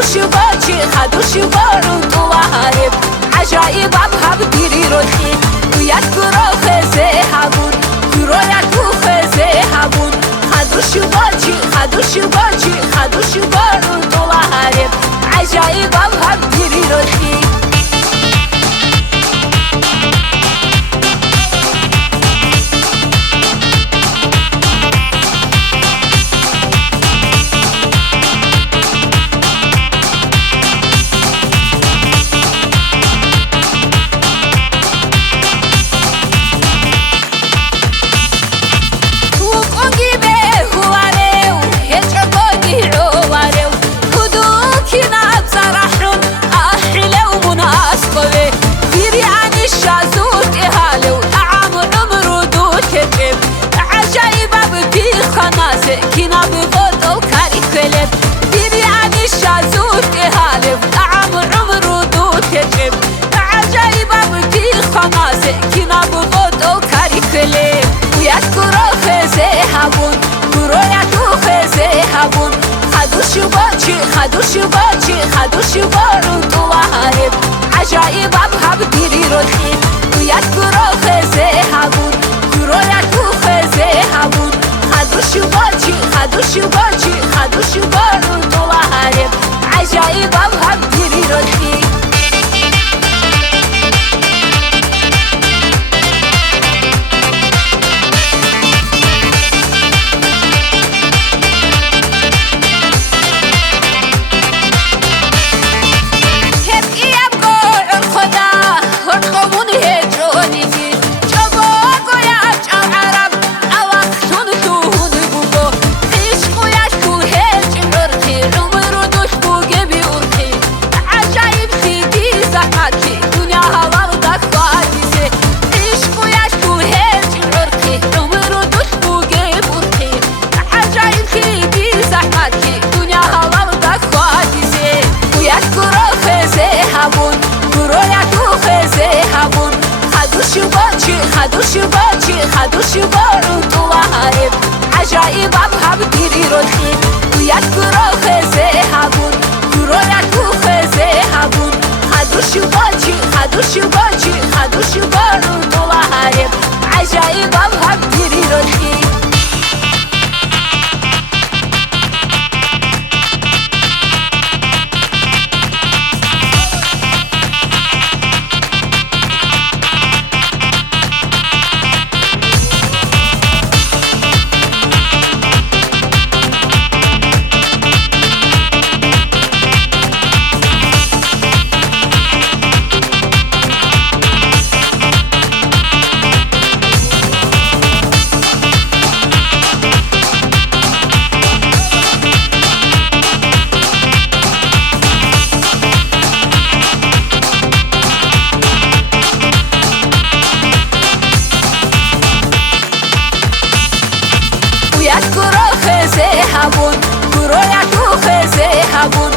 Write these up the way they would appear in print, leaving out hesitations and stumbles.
خدوش باچی خدوش بارون تو هرب عجایب اب دیری روخی ویت کرا خزه هبون کرویا تو خزه هبون خدوش باچی خدوش بارون تو هرب عجایب اب دیری روخی كنا بفوتو كاري كلب ديري عن الشازوت إهالب طعم عمر ودود تجيب عجايبة بكي خناسة كنا بفوتو كاري كلب ويذكروا خزي هبون كرويا تو خزي هبون خدوش بارون تو هارب عجايبة بهب ديري روخي ويذكروا خزي هبون كرويا تو خزي هبون خدوش بارون تو هرب عجایب هم دیری روخی خدوش بارون تو هرب عجایب هم دیری روخی ویذکروا خزه هبون کرویا تو خزه هبون خدوش بارون تو هرب عجایب هم دیری روخی ويذكروا خزي هبون كرويا تو خزي هبون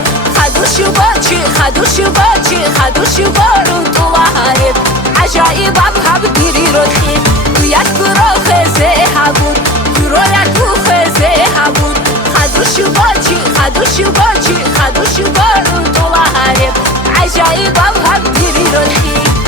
خدوش بارون تو هرب عجایب هم دیری روخی ويذكروا خزي هبون كرويا تو خزي هبون خدوش بارون تو هرب عجایب هم دیری روخی